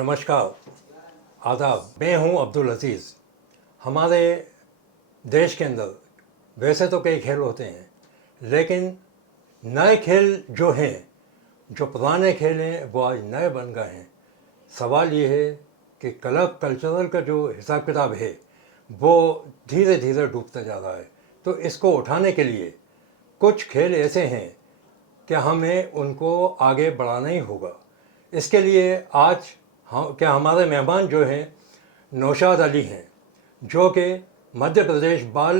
नमस्कार, आदाब। मैं हूं अब्दुल अजीज़। हमारे देश के अंदर वैसे तो कई खेल होते हैं, लेकिन नए खेल जो हैं, जो पुराने खेल हैं वो आज नए बन गए हैं। सवाल ये है कि क्लब कल्चरल का जो हिसाब किताब है वो धीरे धीरे डूबता जा रहा है। तो इसको उठाने के लिए कुछ खेल ऐसे हैं कि हमें उनको आगे बढ़ाना ही होगा। इसके लिए आज हमारे मेहमान जो हैं नौशाद अली हैं, जो कि मध्य प्रदेश बाल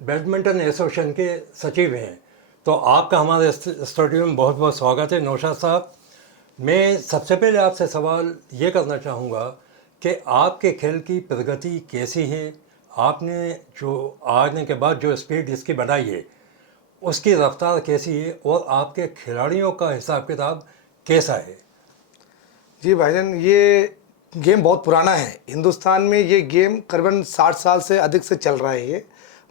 बैडमिंटन एसोसिएशन के सचिव हैं। तो आपका हमारे स्टूडियो में बहुत बहुत स्वागत है नौशाद साहब। मैं सबसे पहले आपसे सवाल ये करना चाहूँगा कि आपके खेल की प्रगति कैसी है? आपने जो आने के बाद जो स्पीड इसकी बढ़ाई है उसकी रफ्तार कैसी है, और आपके खिलाड़ियों का हिसाब किताब कैसा है? जी भाईजान, ये गेम बहुत पुराना है। हिंदुस्तान में ये गेम करीबन 60 साल से अधिक से चल रहा है। ये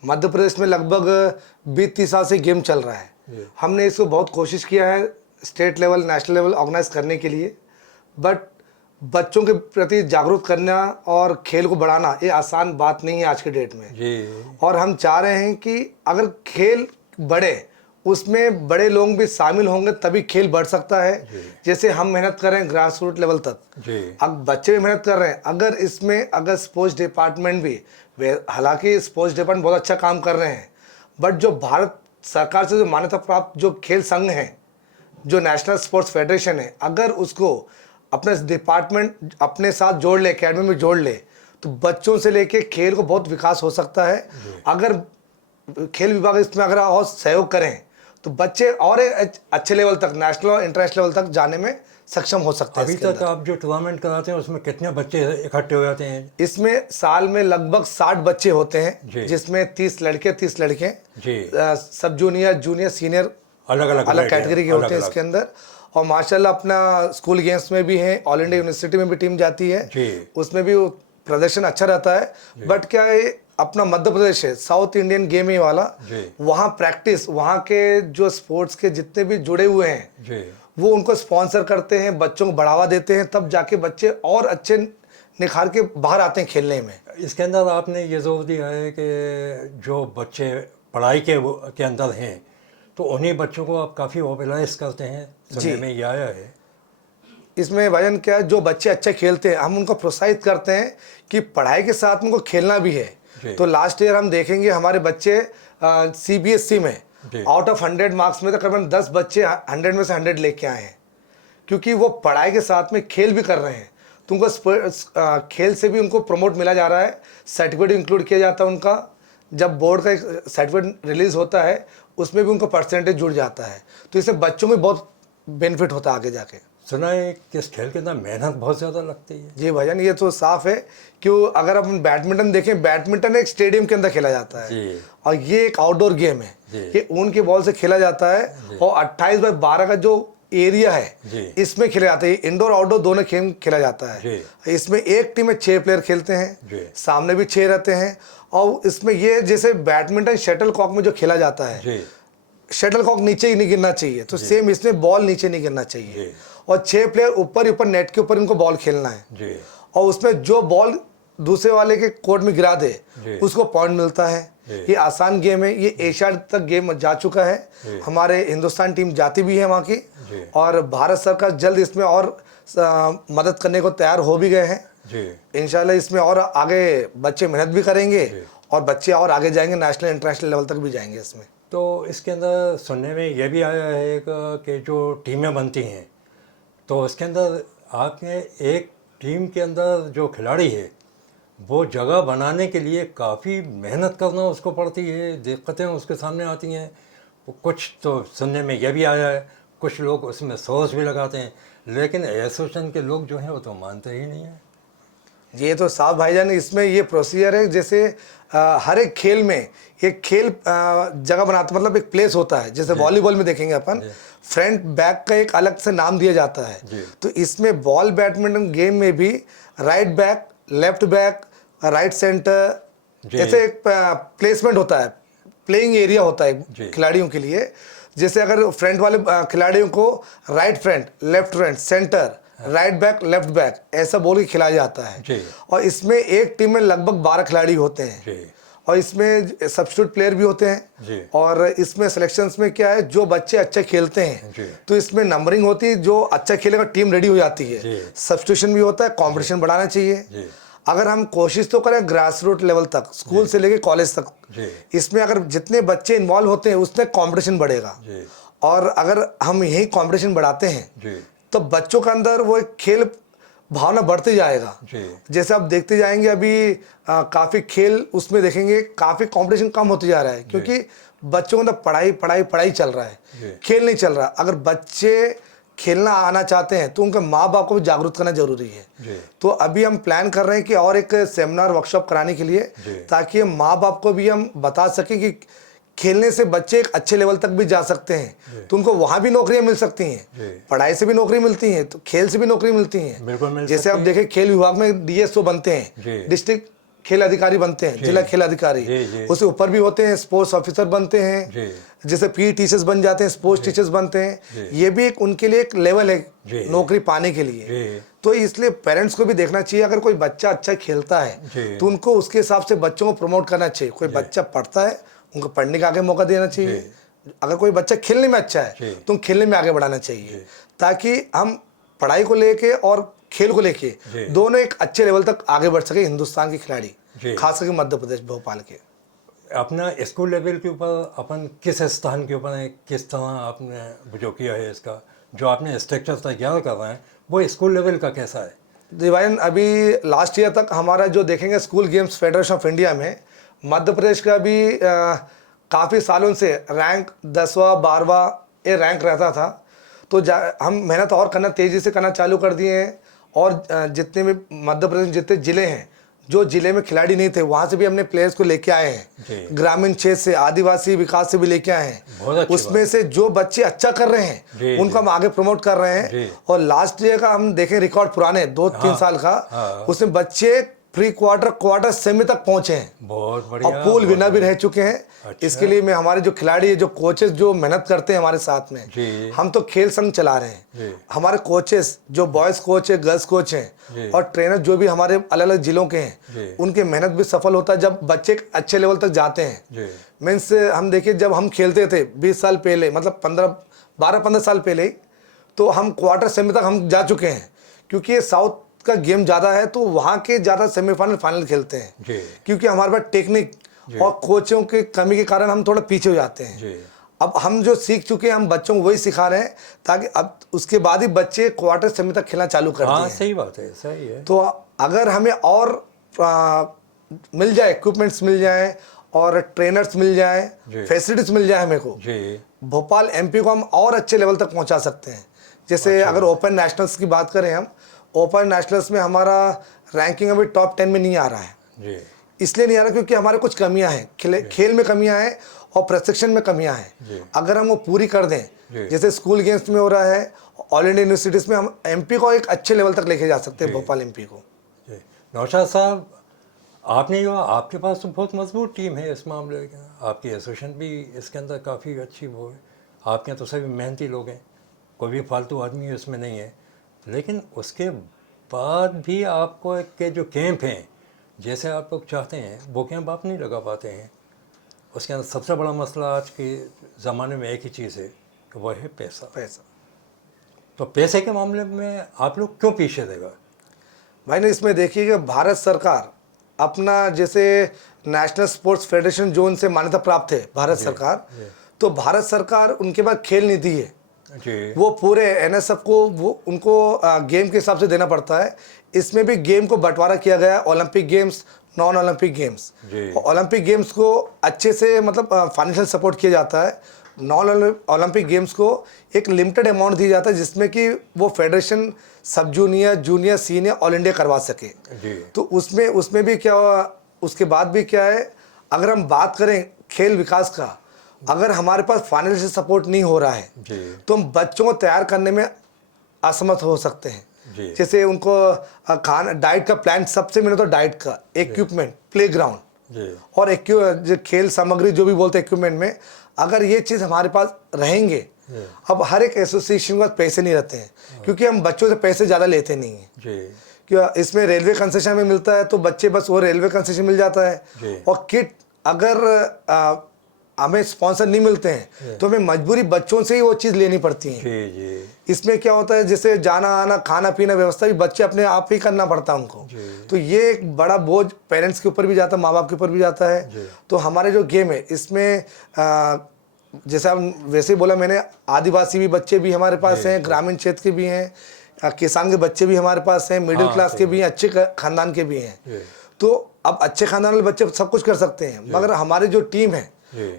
मध्य प्रदेश में लगभग 20-30 साल से गेम चल रहा है। हमने इसको बहुत कोशिश किया है state level, national level organize करने के लिए, बट बच्चों के प्रति जागरूक करना और खेल को बढ़ाना ये आसान बात नहीं है आज के डेट में। और हम चाह रहे हैं कि अगर खेल बढ़े, उसमें बड़े लोग भी शामिल होंगे तभी खेल बढ़ सकता है। जैसे हम मेहनत कर रहे हैं ग्रास रूट लेवल तक, अब बच्चे भी मेहनत कर रहे हैं। अगर स्पोर्ट्स डिपार्टमेंट भी, हालांकि स्पोर्ट्स डिपार्टमेंट बहुत अच्छा काम कर रहे हैं, बट जो भारत सरकार से जो मान्यता प्राप्त जो खेल संघ है, जो नेशनल स्पोर्ट्स फेडरेशन है, अगर उसको अपने डिपार्टमेंट अपने साथ जोड़ ले, एकेडमी में जोड़ ले, तो बच्चों से लेके खेल को बहुत विकास हो सकता है। अगर खेल विभाग इसमें अगर और सहयोग करें तो बच्चे और अच्छे लेवल तक, नेशनल और इंटरनेशनल लेवल तक जाने में सक्षम हो सकते हैं। अभी तक आप जो टूर्नामेंट कराते हैं उसमें कितने बच्चे इकट्ठे हो जाते हैं? इसमें साल में लगभग 60 बच्चे होते हैं, जिसमें 30 लड़के 30 लड़के, सब जूनियर, जूनियर, सीनियर अलग कैटेगरी के होते हैं इसके अंदर। और माशाल्लाह अपना स्कूल गेम्स में भी है, ऑल इंडिया यूनिवर्सिटी में भी टीम जाती है, उसमें भी प्रदर्शन अच्छा रहता है। बट क्या है, अपना मध्य प्रदेश है साउथ इंडियन गेम वाला, वहाँ प्रैक्टिस, वहाँ के जो स्पोर्ट्स के जितने भी जुड़े हुए हैं वो उनको स्पॉन्सर करते हैं, बच्चों को बढ़ावा देते हैं, तब जाके बच्चे और अच्छे निखार के बाहर आते हैं खेलने में। इसके अंदर आपने ये जोर दिया है कि जो बच्चे पढ़ाई के अंदर हैं तो उन्हीं बच्चों को आप काफ़ी मोबिलाइज करते हैं, सुनने में ये आया है। इसमें भाईजान क्या है, जो बच्चे अच्छे खेलते हैं हम उनको प्रोत्साहित करते हैं कि पढ़ाई के साथ उनको खेलना भी है। तो लास्ट ईयर हम देखेंगे हमारे बच्चे CBSE में आउट ऑफ 100 मार्क्स में तकरीबन 10 बच्चे 100 में से 100 लेके आए हैं, क्योंकि वो पढ़ाई के साथ में खेल भी कर रहे हैं। तो उनको खेल से भी उनको प्रमोट मिला जा रहा है, सर्टिफिकेट इंक्लूड किया जाता है उनका। जब बोर्ड का एक सर्टिफिकेट रिलीज होता है उसमें भी उनको परसेंटेज जुड़ जाता है, तो इससे बच्चों में बहुत बेनिफिट होता है आगे जाके। सुना है कि इस खेल के अंदर मेहनत बहुत ज़्यादा लगती है। जी भाईजान, ये तो साफ है। क्यों, अगर अपन बैडमिंटन देखें, बैडमिंटन एक स्टेडियम के अंदर खेला जाता है और ये एक आउटडोर गेम है। ये ऊन के बॉल से खेला जाता है और 28x12 का जो एरिया है इसमें खेला जाता है। इंडोर आउटडोर दोनों गेम खेला जाता है। इसमें एक टीम में 6 प्लेयर खेलते हैं, सामने भी 6 रहते हैं। और इसमें ये जैसे बैडमिंटन शटल कॉक में जो खेला जाता है, शटल कॉक नीचे ही नहीं गिरना चाहिए, तो सेम इसमें बॉल नीचे नहीं गिरना चाहिए और 6 प्लेयर ऊपर ही ऊपर नेट के ऊपर इनको बॉल खेलना है। और उसमें जो बॉल दूसरे वाले के कोर्ट में गिरा दे उसको पॉइंट मिलता है। ये आसान गेम है, ये एशिया तक गेम जा चुका है। हमारे हिंदुस्तान टीम जाती भी है वहाँ की, और भारत सरकार जल्द इसमें और मदद करने को तैयार हो भी गए हैं। इंशाल्लाह इसमें और आगे बच्चे मेहनत भी करेंगे और बच्चे और आगे जाएंगे, नेशनल इंटरनेशनल लेवल तक भी जाएंगे इसमें। तो इसके अंदर सुनने में यह भी आया है कि जो टीमें बनती हैं तो इसके अंदर आपने एक टीम के अंदर जो खिलाड़ी है वो जगह बनाने के लिए काफ़ी मेहनत करना उसको पड़ती है, दिक्कतें उसके सामने आती हैं। कुछ तो सुनने में यह भी आया है, कुछ लोग उसमें सोच भी लगाते हैं, लेकिन एसोसिएशन के लोग जो हैं वो तो मानते ही नहीं हैं। ये तो साहब भाईजान, इसमें ये प्रोसीजर है। जैसे हर एक खेल में एक खेल जगह बनाता, मतलब एक प्लेस होता है। जैसे वॉलीबॉल में देखेंगे अपन, फ्रंट बैक का एक अलग से नाम दिया जाता है। तो इसमें बॉल बैडमिंटन गेम में भी right back, left back, right centre, ऐसे एक प्लेसमेंट होता है, प्लेइंग एरिया होता है खिलाड़ियों के लिए। जैसे अगर फ्रंट वाले खिलाड़ियों को right front, left front, centre, right back, left back ऐसा बोल के खिलाया जाता है। जी। और इसमें एक टीम में लगभग 12 खिलाड़ी होते हैं। जी। और इसमें सब्स्टिट्यूट प्लेयर भी होते हैं। जी। और इसमें सिलेक्शंस में क्या है, जो बच्चे अच्छे खेलते हैं जी। तो इसमें नंबरिंग होती है, जो अच्छा खेलेगा टीम रेडी हो जाती है। जी। सब्स्टिट्यूशन भी होता है, कंपटीशन बढ़ाना चाहिए। जी। अगर हम कोशिश तो करें ग्रास रूट लेवल तक, स्कूल से लेके कॉलेज तक, जी। इसमें अगर जितने बच्चे इन्वॉल्व होते हैं उसमें कंपटीशन बढ़ेगा। जी। और अगर हम यही कंपटीशन बढ़ाते हैं जी। तो बच्चों के अंदर वो एक खेल भावना बढ़ते जाएगा। जी। जैसे आप देखते जाएंगे अभी काफ़ी खेल उसमें देखेंगे काफ़ी कंपटीशन कम होते जा रहा है, क्योंकि बच्चों के अंदर पढ़ाई पढ़ाई पढ़ाई चल रहा है, खेल नहीं चल रहा। अगर बच्चे खेलना आना चाहते हैं तो उनके माँ बाप को भी जागरूक करना जरूरी है। जी। तो अभी हम प्लान कर रहे हैं कि और एक सेमिनार वर्कशॉप कराने के लिए, ताकि माँ बाप को भी हम बता सकें कि खेलने से बच्चे एक अच्छे लेवल तक भी जा सकते हैं, तो उनको वहाँ भी नौकरियाँ मिल सकती हैं। पढ़ाई से भी नौकरी मिलती हैं तो खेल से भी नौकरी मिलती हैं। जैसे आप देखें खेल विभाग में डीएसओ बनते हैं, डिस्ट्रिक्ट खेल अधिकारी बनते हैं, जिला खेल अधिकारी, उससे ऊपर भी होते हैं, स्पोर्ट्स ऑफिसर बनते हैं, जैसे पीई टीचर्स बन जाते हैं, स्पोर्ट्स टीचर्स बनते हैं। ये भी एक उनके लिए एक लेवल है नौकरी पाने के लिए। तो इसलिए पेरेंट्स को भी देखना चाहिए, अगर कोई बच्चा अच्छा खेलता है तो उनको उसके हिसाब से बच्चों को प्रमोट करना चाहिए। कोई बच्चा पढ़ता है, उनको पढ़ने का आगे मौका देना चाहिए। अगर कोई बच्चा खेलने में अच्छा है तो खेलने में आगे बढ़ाना चाहिए, ताकि हम पढ़ाई को लेके और खेल को लेके दोनों एक अच्छे लेवल तक आगे बढ़ सके हिंदुस्तान के खिलाड़ी, खास करके मध्य प्रदेश भोपाल के। अपना स्कूल लेवल के ऊपर अपन किस स्थान के ऊपर है, किस तरह आपने जो किया है, इसका जो आपने स्ट्रक्चर तैयार कर रहे हैं वो स्कूल लेवल का कैसा है? दिवायन अभी लास्ट ईयर तक हमारा जो देखेंगे school games federation of India में मध्य प्रदेश का भी काफ़ी सालों से रैंक 10वां 12वां ये रैंक रहता था। तो हम मेहनत और करना तेज़ी से करना चालू कर दिए हैं। और जितने भी मध्य प्रदेश जितने ज़िले हैं, जो ज़िले में खिलाड़ी नहीं थे वहाँ से भी हमने प्लेयर्स को लेके आए हैं। ग्रामीण क्षेत्र से, आदिवासी विकास से भी लेके आए हैं। उसमें से जो बच्चे अच्छा कर रहे हैं उनको हम आगे प्रमोट कर रहे हैं। और लास्ट ईयर का हम देखें रिकॉर्ड पुराने 2-3 साल का, उसमें बच्चे प्री क्वार्टर सेमी तक पहुंचे हैं। बहुत बढ़िया। और पूल विनर भी रह चुके हैं। अच्छा। इसके लिए मैं हमारे जो खिलाड़ी जो कोचेस जो मेहनत करते हैं हमारे साथ में, हम तो खेल संघ चला रहे हैं। हमारे कोचेस जो बॉयज कोच है, गर्ल्स कोच हैं और ट्रेनर जो भी हमारे अलग अलग जिलों के हैं, उनकी मेहनत भी सफल होता है जब बच्चे अच्छे लेवल तक जाते हैं। मीन्स हम देखिए जब हम खेलते थे 20 साल पहले, मतलब 12-15 साल पहले ही, तो हम क्वार्टर सेमी तक हम जा चुके हैं। क्योंकि ये साउथ का गेम ज़्यादा है तो वहाँ के ज़्यादा सेमीफाइनल फाइनल खेलते हैं। क्योंकि हमारे पास टेक्निक और कोचों की कमी के कारण हम थोड़ा पीछे हो जाते हैं। अब हम जो सीख चुके हैं हम बच्चों को वही सिखा रहे हैं, ताकि अब उसके बाद ही बच्चे क्वार्टर सेमी तक खेलना चालू कर दें। सही बात है, सही है। तो अगर हमें और मिल जाए, इक्विपमेंट्स मिल जाए और ट्रेनर्स मिल जाए, फैसिलिटीज मिल जाए हमें को, भोपाल एमपी को हम और अच्छे लेवल तक पहुँचा सकते हैं। जैसे अगर ओपन नेशनल्स की बात करें, हम ओपन नेशनल्स में हमारा रैंकिंग अभी टॉप 10 में नहीं आ रहा है। इसलिए नहीं आ रहा क्योंकि हमारे कुछ कमियां हैं, खेल में कमियां हैं और प्रशिक्षण में कमियां हैं। अगर हम वो पूरी कर दें, जैसे स्कूल गेम्स में हो रहा है, ऑल इंडिया यूनिवर्सिटीज़ में, हम एमपी को एक अच्छे लेवल तक लेके जा सकते हैं, भोपाल एमपी को। नौशाद साहब, आपने जो आपके पास तो बहुत मजबूत टीम है इस मामले में, आपकी एसोसिएशन भी इसके अंदर काफ़ी अच्छी वो है, आपके यहाँ तो सभी मेहनती लोग हैं, कोई भी फालतू आदमी इसमें नहीं है। लेकिन उसके बाद भी आपको के जो कैंप हैं, जैसे आप लोग चाहते हैं वो कैंप आप नहीं लगा पाते हैं। उसके अंदर सबसे बड़ा मसला आज के ज़माने में एक ही चीज़ है कि वह है पैसा। तो पैसे के मामले में आप लोग क्यों पीछे रहेगा? भाई ने इसमें देखिए कि भारत सरकार अपना, जैसे नेशनल स्पोर्ट्स फेडरेशन जोन से मान्यता प्राप्त है भारत सरकार, तो भारत सरकार उनके पास खेल नीति है। वो पूरे एनएसएफ को वो उनको गेम के हिसाब से देना पड़ता है। इसमें भी गेम को बंटवारा किया गया है, Olympic games, non Olympic games. Olympic games को अच्छे से मतलब फाइनेंशियल सपोर्ट किया जाता है। नॉन ओलंपिक गेम्स को एक लिमिटेड अमाउंट दिया जाता है, जिसमें कि वो फेडरेशन सब junior, junior, senior, all India करवा सके। तो उसमें भी क्या, उसके बाद भी क्या है, अगर हम बात करें खेल विकास का, अगर हमारे पास फाइनेंशियल सपोर्ट नहीं हो रहा है तो हम बच्चों को तैयार करने में असमर्थ हो सकते हैं। जैसे उनको खाना, डाइट का प्लान, सबसे मेन तो डाइट का, इक्विपमेंट, प्लेग्राउंड और जो खेल सामग्री जो भी बोलते हैं इक्विपमेंट में, अगर ये चीज़ हमारे पास रहेंगे अब हर एक एसोसिएशन के पास पैसे नहीं रहते हैं, क्योंकि हम बच्चों से पैसे ज़्यादा लेते नहीं हैं। जी क्यों इसमें रेलवे कंसेशन में मिलता है, तो बच्चे बस वो रेलवे कंसेशन मिल जाता है। और किट अगर हमें स्पॉन्सर नहीं मिलते हैं तो हमें मजबूरी बच्चों से ही वो चीज़ लेनी पड़ती है। जी जी। इसमें क्या होता है, जैसे जाना आना खाना पीना व्यवस्था भी बच्चे अपने आप ही करना पड़ता है उनको, तो ये एक बड़ा बोझ पेरेंट्स के ऊपर भी जाता है, माँ बाप के ऊपर भी जाता है। तो हमारे जो गेम है इसमें जैसे हम वैसे ही बोला मैंने, आदिवासी भी बच्चे भी हमारे पास हैं, ग्रामीण क्षेत्र के भी हैं, किसान के बच्चे भी हमारे पास हैं, मिडिल क्लास के भी हैं, अच्छे खानदान के भी हैं। तो अब अच्छे खानदान वाले बच्चे सब कुछ कर सकते हैं, मगर हमारी जो टीम है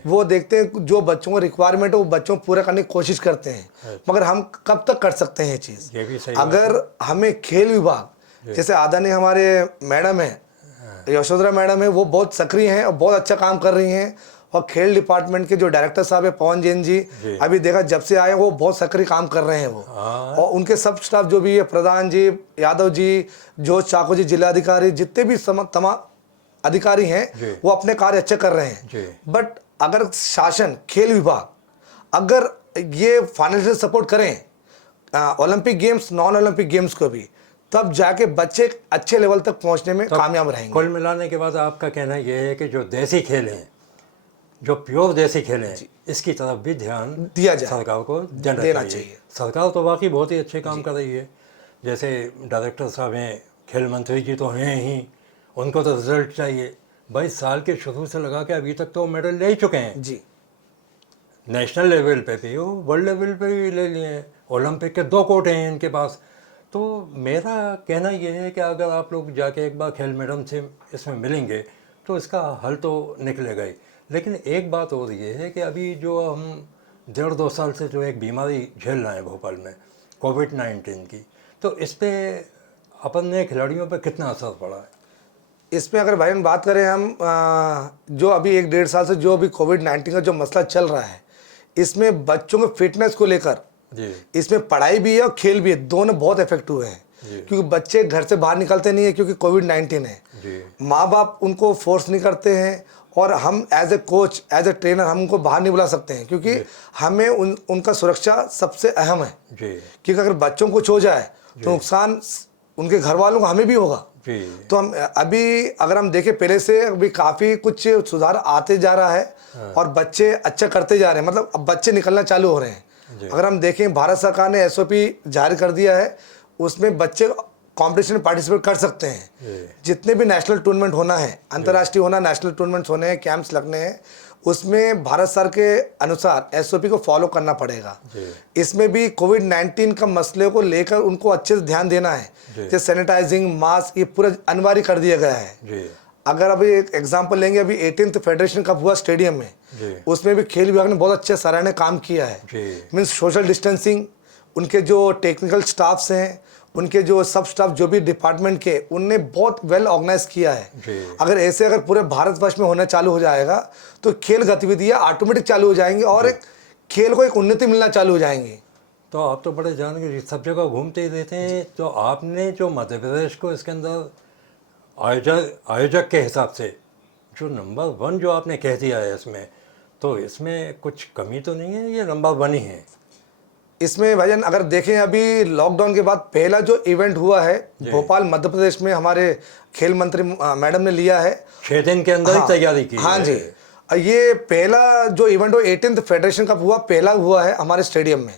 वो देखते हैं जो बच्चों को रिक्वायरमेंट है वो बच्चों को पूरा करने की कोशिश करते हैं। मगर हम कब तक कर सकते हैं ये चीज़? अगर हमें खेल विभाग, जैसे आदरणीय हमारे मैडम है यशोधरा मैडम है, वो बहुत सक्रिय हैं और बहुत अच्छा काम कर रही हैं। और खेल डिपार्टमेंट के जो डायरेक्टर साहब है पवन जैन जी, अभी देखा जब से आए वो बहुत सक्रिय काम कर रहे हैं वो। और उनके सब स्टाफ जो भी है, प्रधान जी, यादव जी, जोश चाको जी, जिलाधिकारी, जितने भी तमाम अधिकारी हैं वो अपने कार्य अच्छे कर रहे हैं। बट अगर शासन, खेल विभाग अगर ये फाइनेंशियल सपोर्ट करें Olympic games, non Olympic games को भी, तब जाके बच्चे अच्छे लेवल तक पहुंचने में कामयाब रहेंगे। कुल मिलाने के बाद आपका कहना यह है कि जो देसी खेल हैं, जो प्योर देसी खेल हैं, इसकी तरफ भी ध्यान दिया जाए, सरकार को देना चाहिए। सरकार तो वाकई बहुत ही अच्छे काम कर रही है। जैसे डायरेक्टर साहब हैं, खेल मंत्री जी तो हैं ही, उनको तो रिजल्ट चाहिए भाई। साल के शुरू से लगा के अभी तक तो मेडल ले ही चुके हैं जी, नेशनल लेवल पे भी, वो वर्ल्ड लेवल पे भी ले लिए हैं। ओलंपिक के 2 कोटे हैं इनके पास। तो मेरा कहना यह है कि अगर आप लोग जाके एक बार खेल मैडम से इसमें मिलेंगे तो इसका हल तो निकलेगा ही। लेकिन एक बात और ये है कि अभी जो हम 1.5-2 साल से जो एक बीमारी झेल रहे हैं भोपाल में, कोविड-19 की, तो इस पर अपन ने खिलाड़ियों पर कितना असर पड़ा है? इसमें अगर भाई हम बात करें, हम जो अभी 1-1.5 साल से जो अभी कोविड-19 का जो मसला चल रहा है, इसमें बच्चों के फिटनेस को लेकर इसमें पढ़ाई भी है और खेल भी है, दोनों बहुत इफेक्ट हुए हैं। क्योंकि बच्चे घर से बाहर निकलते नहीं है क्योंकि कोविड-19 है। माँ बाप उनको फोर्स नहीं करते हैं और हम as a coach, as a trainer हम उनको बाहर नहीं बुला सकते हैं, क्योंकि हमें उनका सुरक्षा सबसे अहम है। क्योंकि अगर बच्चों को कुछ हो जाए तो नुकसान उनके घर वालों को, हमें भी होगा। तो हम अभी अगर हम देखें, पहले से अभी काफ़ी कुछ सुधार आते जा रहा है और बच्चे अच्छा करते जा रहे हैं, मतलब अब बच्चे निकलना चालू हो रहे हैं। अगर हम देखें, भारत सरकार ने SOP जारी कर दिया है, उसमें बच्चे कंपटीशन में पार्टिसिपेट कर सकते हैं। जितने भी नेशनल टूर्नामेंट होना है, अंतर्राष्ट्रीय होना, नेशनल टूर्नामेंट्स होने हैं, कैंप्स लगने हैं, उसमें भारत सरकार के अनुसार SOP को फॉलो करना पड़ेगा। इसमें भी कोविड-19 का मसले को लेकर उनको अच्छे से ध्यान देना है, जैसे सैनिटाइजिंग, मास्क, ये पूरा अनिवार्य कर दिया गया है। अगर अभी एक एग्जांपल लेंगे, अभी 18th फेडरेशन कप हुआ स्टेडियम में, उसमें भी खेल विभाग ने बहुत अच्छे सराहनीय काम किया है। मीन्स सोशल डिस्टेंसिंग, उनके जो टेक्निकल स्टाफ्स हैं, उनके जो सब स्टाफ जो भी डिपार्टमेंट के, उनने बहुत वेल ऑर्गेनाइज किया है। अगर पूरे भारतवर्ष में होना चालू हो जाएगा तो खेल गतिविधियां ऑटोमेटिक चालू हो जाएंगी और एक खेल को एक उन्नति मिलना चालू हो जाएंगी। तो आप तो बड़े जान के सब जगह घूमते ही रहते हैं, तो आपने जो मध्य प्रदेश को इसके अंदर आयोजक के हिसाब से जो नंबर 1 जो आपने कह दिया है इसमें, तो इसमें कुछ कमी तो नहीं है, ये नंबर 1 ही है? इसमें भाईजान अगर देखें, अभी लॉकडाउन के बाद पहला जो इवेंट हुआ है भोपाल मध्य प्रदेश में, हमारे खेल मंत्री मैडम ने लिया है। 6 दिन के अंदर ही तैयारी की। हाँ जी, ये पहला जो इवेंट हो 18th फेडरेशन कप हुआ, पहला हुआ है हमारे स्टेडियम में।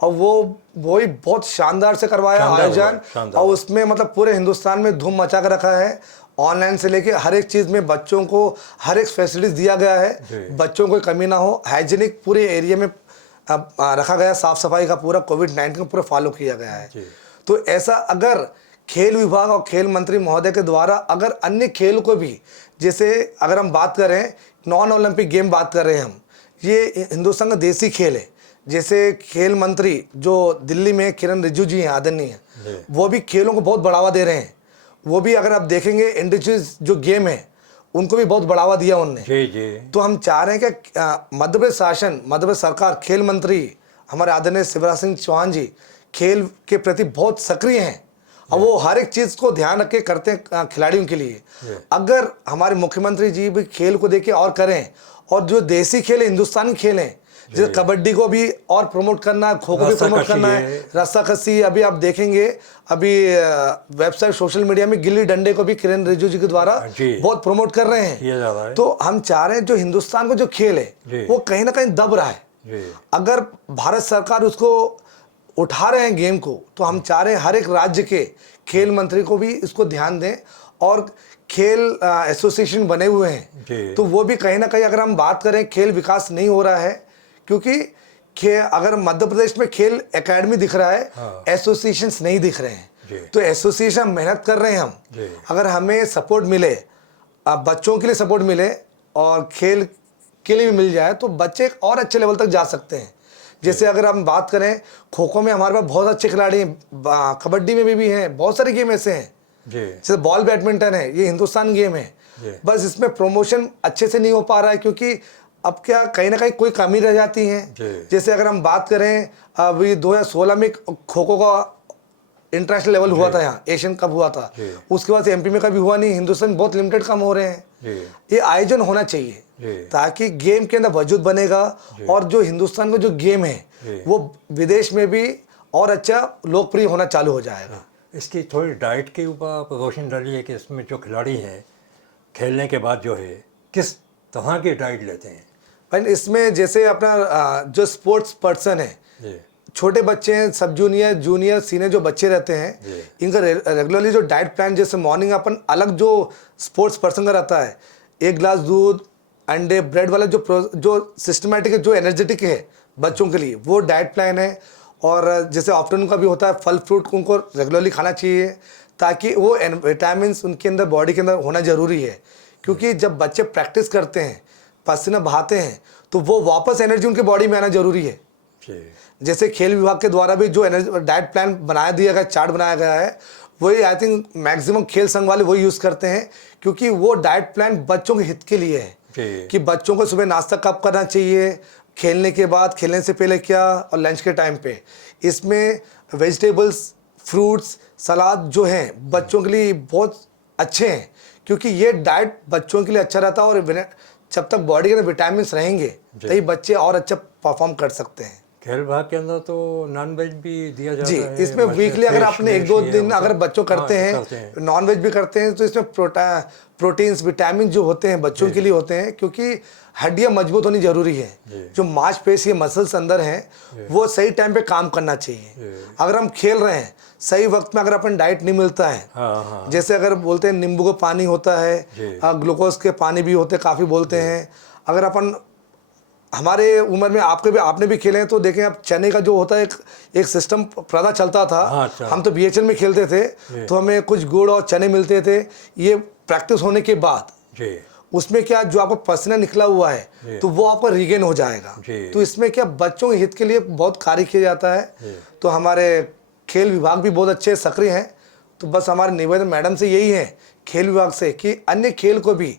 और वो ही बहुत शानदार से करवाया आयोजन, और उसमें मतलब पूरे हिंदुस्तान में धूम मचा कर रखा है। ऑनलाइन से लेके हर एक चीज़ में बच्चों को हर एक फैसिलिटीज दिया गया है, बच्चों को कमी ना हो। हाइजीनिक पूरे एरिया में रखा गया, साफ सफाई का पूरा कोविड-19 को पूरा फॉलो किया गया है। तो ऐसा अगर खेल विभाग और खेल मंत्री महोदय के द्वारा अगर अन्य खेल को भी, जैसे अगर हम बात करें नॉन ओलंपिक गेम बात कर रहे हैं हम, ये हिंदुस्तान का देसी खेल है। जैसे खेल मंत्री जो दिल्ली में किरण रिजिजू जी हैं आदरणीय, वो भी खेलों को बहुत बढ़ावा दे रहे हैं। वो भी अगर आप देखेंगे इंडिविजुअल जो गेम है उनको भी बहुत बढ़ावा दिया उनने। तो हम चाह रहे हैं कि मध्य प्रदेश शासन, मध्य प्रदेश सरकार, खेल मंत्री हमारे आदरणीय शिवराज सिंह चौहान जी खेल के प्रति बहुत सक्रिय हैं और वो हर एक चीज़ को ध्यान रख के करते हैं खिलाड़ियों के लिए। अगर हमारे मुख्यमंत्री जी भी खेल को देखे और करें, और जो देसी खेल है, हिंदुस्तानी खेल हैं, जैसे कबड्डी को भी और प्रमोट करना है, खो खो भी प्रमोट करना है, रस्साकसी। अभी आप देखेंगे, अभी वेबसाइट सोशल मीडिया में गिल्ली डंडे को भी किरण रिजिजू जी के द्वारा बहुत प्रमोट कर रहे हैं। किया जा रहा है। तो हम चाह रहे हैं जो हिंदुस्तान का जो खेल है वो कहीं ना कहीं दब रहा है। अगर भारत सरकार उसको उठा रहे हैं गेम को, तो हम चाह रहे हैं हर एक राज्य के खेल मंत्री को भी इसको ध्यान दें, और खेल एसोसिएशन बने हुए हैं तो वो भी कहीं ना कहीं, अगर हम बात करें, खेल विकास नहीं हो रहा है, क्योंकि अगर मध्य प्रदेश में खेल एकेडमी दिख रहा है, एसोसिएशंस नहीं दिख रहे हैं। तो एसोसिएशन मेहनत कर रहे हैं हम, अगर हमें सपोर्ट मिले, बच्चों के लिए सपोर्ट मिले और खेल के लिए भी मिल जाए, तो बच्चे और अच्छे लेवल तक जा सकते हैं। जैसे अगर हम बात करें, खो खो में हमारे पास बहुत अच्छे खिलाड़ी हैं, कबड्डी में भी हैं, बहुत सारे गेम ऐसे हैं, जैसे बॉल बैडमिंटन है, ये हिंदुस्तान गेम है। बस इसमें प्रमोशन अच्छे से नहीं हो पा रहा है, क्योंकि अब क्या कहीं ना कहीं कोई कमी रह जाती है। जैसे अगर हम बात करें, अभी 2016 में खो खो का इंटरनेशनल लेवल हुआ था, यहाँ एशियन कप हुआ था, उसके बाद एमपी में कभी हुआ नहीं। हिंदुस्तान में बहुत लिमिटेड कम हो रहे हैं। ये आयोजन होना चाहिए ताकि गेम के अंदर वजूद बनेगा, और जो हिंदुस्तान का जो गेम है वो विदेश में भी और अच्छा लोकप्रिय होना चालू हो जाएगा। इसकी थोड़ी डाइट के ऊपर रोशनी डालिए कि इसमें जो खिलाड़ी हैं खेलने के बाद जो है किस तरह की डाइट लेते हैं। भाई इसमें जैसे अपना जो स्पोर्ट्स पर्सन है, छोटे बच्चे हैं, सब जूनियर, जूनियर, सीनियर जो बच्चे रहते हैं, इनका रेगुलरली जो डाइट प्लान, जैसे मॉर्निंग अपन अलग जो स्पोर्ट्स पर्सन का रहता है, 1 गिलास दूध, अंडे, ब्रेड वाला जो सिस्टमेटिक है, जो एनर्जेटिक है बच्चों के लिए, वो डाइट प्लान है। और जैसे आफ्टरनून का भी होता है, फल फ्रूट उनको रेगुलरली खाना चाहिए, ताकि वो विटामिन उनके अंदर, बॉडी के अंदर होना ज़रूरी है। क्योंकि जब बच्चे प्रैक्टिस करते हैं, पसीना बहाते हैं, तो वो वापस एनर्जी उनके बॉडी में आना ज़रूरी है। जैसे खेल विभाग के द्वारा भी जो एनर्जी डाइट प्लान बनाया दिया गया, चार्ट बनाया गया है, वही आई थिंक मैक्सिमम खेल संघ वाले वही यूज़ करते हैं, क्योंकि वो डाइट प्लान बच्चों के हित के लिए है कि बच्चों को सुबह नाश्ता कब करना चाहिए, खेलने के बाद, खेलने से पहले क्या, और लंच के टाइम पे। इसमें वेजिटेबल्स, फ्रूट्स, सलाद जो हैं बच्चों के लिए बहुत अच्छे हैं, क्योंकि ये डाइट बच्चों के लिए अच्छा रहता है, और जब तक बॉडी के अंदर विटामिन रहेंगे तभी बच्चे और अच्छा परफॉर्म कर सकते हैं। खेल भाग के अंदर तो नॉन वेज भी दिया जाता है जी, इसमें वीकली अगर आपने 1-2 दिन अगर बच्चों करते हैं, नॉन वेज भी करते हैं, तो इसमें प्रोटीन्स, विटामिन जो होते हैं बच्चों के लिए होते हैं, क्योंकि हड्डियां मजबूत होनी जरूरी है। जो मांसपेशी, मसल्स अंदर हैं, वो सही टाइम पे काम करना चाहिए। अगर हम खेल रहे हैं, सही वक्त में अगर अपन डाइट नहीं मिलता है, जैसे अगर बोलते हैं नींबू का पानी होता है, ग्लूकोज के पानी भी होते, काफ़ी बोलते हैं। अगर अपन हमारे उम्र में आपने भी खेले हैं, तो देखें आप, चने का जो होता है एक सिस्टम प्रथा चलता था। हम तो बीएचएल में खेलते थे, तो हमें कुछ गुड़ और चने मिलते थे। ये प्रैक्टिस होने के बाद उसमें क्या, जो आपको पसीना निकला हुआ है तो वो आपका रिगेन हो जाएगा। तो इसमें क्या, बच्चों के हित के लिए बहुत कार्य किया जाता है। तो हमारे खेल विभाग भी बहुत अच्छे सक्रिय हैं। तो बस हमारे निवेदन मैडम से यही है, खेल विभाग से, कि अन्य खेल को भी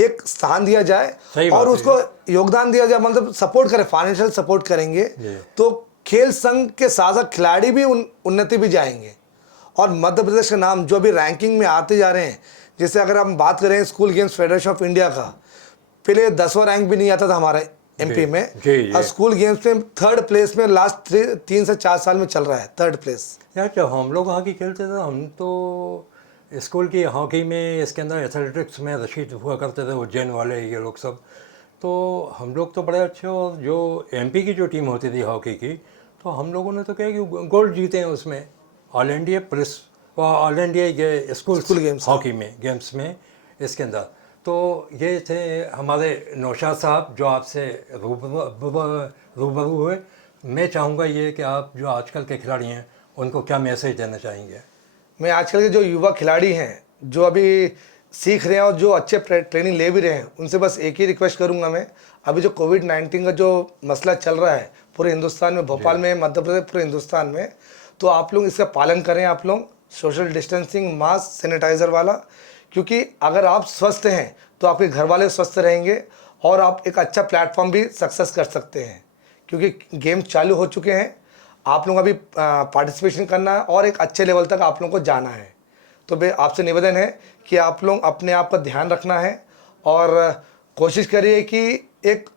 एक स्थान दिया जाए और उसको योगदान दिया जाए, मतलब सपोर्ट करें, फाइनेंशियल सपोर्ट करेंगे तो खेल संघ के साथ साथ खिलाड़ी भी उन्नति भी जाएंगे। और मध्य प्रदेश का नाम जो अभी रैंकिंग में आते जा रहे हैं, जैसे अगर हम बात करें school games federation of India का, पहले 10वां रैंक भी नहीं आता था हमारे एमपी में, और स्कूल गेम्स में 3rd प्लेस में लास्ट 3 से 4 साल में चल रहा है, 3rd प्लेस। यार जब हम लोग हॉकी खेलते थे, हम तो स्कूल की हॉकी में, इसके अंदर एथलेटिक्स में रशीद हुआ करते थे, उज्जैन वाले ये लोग सब, तो हम लोग तो बड़े अच्छे। और जो एमपी की जो टीम होती थी हॉकी की, तो हम लोगों ने तो क्या कि गोल्ड जीते हैं उसमें, all India plus all India ये स्कूल गेम्स, हॉकी में, गेम्स में, इसके अंदर। तो ये थे हमारे नौशाद साहब जो आपसे रूबरू हुए। मैं चाहूँगा ये कि आप जो आजकल के खिलाड़ी हैं उनको क्या मैसेज देना चाहेंगे। मैं आजकल के जो युवा खिलाड़ी हैं, जो अभी सीख रहे हैं और जो अच्छे ट्रेनिंग ले भी रहे हैं, उनसे बस एक ही रिक्वेस्ट करूंगा मैं, अभी जो कोविड-19 का जो मसला चल रहा है पूरे हिंदुस्तान में, भोपाल में, मध्य प्रदेश, पूरे हिंदुस्तान में, तो आप लोग इसका पालन करें, आप लोग सोशल डिस्टेंसिंग, मास्क, सैनिटाइज़र वाला, क्योंकि अगर आप स्वस्थ हैं तो आपके घर वाले स्वस्थ रहेंगे और आप एक अच्छा प्लेटफॉर्म भी सक्सेस कर सकते हैं, क्योंकि गेम चालू हो चुके हैं। आप लोग अभी पार्टिसिपेशन करना है और एक अच्छे लेवल तक आप लोगों को जाना है। तो भाई आपसे निवेदन है कि आप लोग अपने आप का ध्यान रखना है और कोशिश करिए कि एक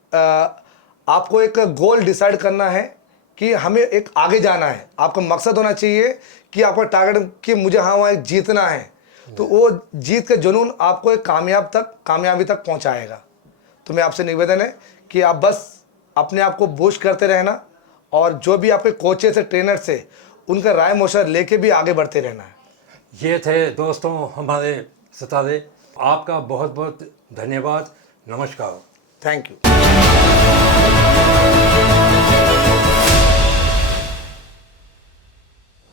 आपको एक गोल डिसाइड करना है कि हमें एक आगे जाना है। आपका मकसद होना चाहिए कि आपका टारगेट कि मुझे हाँ वहाँ एक जीतना है, तो वो जीत का जुनून आपको एक कामयाबी तक पहुँचाएगा। तो मैं आपसे निवेदन है कि आप बस अपने आप को बूस्ट करते रहना, और जो भी आपके कोचेस है, ट्रेनर से, उनका राय मशवरा लेके भी आगे बढ़ते रहना है। ये थे दोस्तों हमारे सितारे। आपका बहुत बहुत धन्यवाद। नमस्कार। Thank you.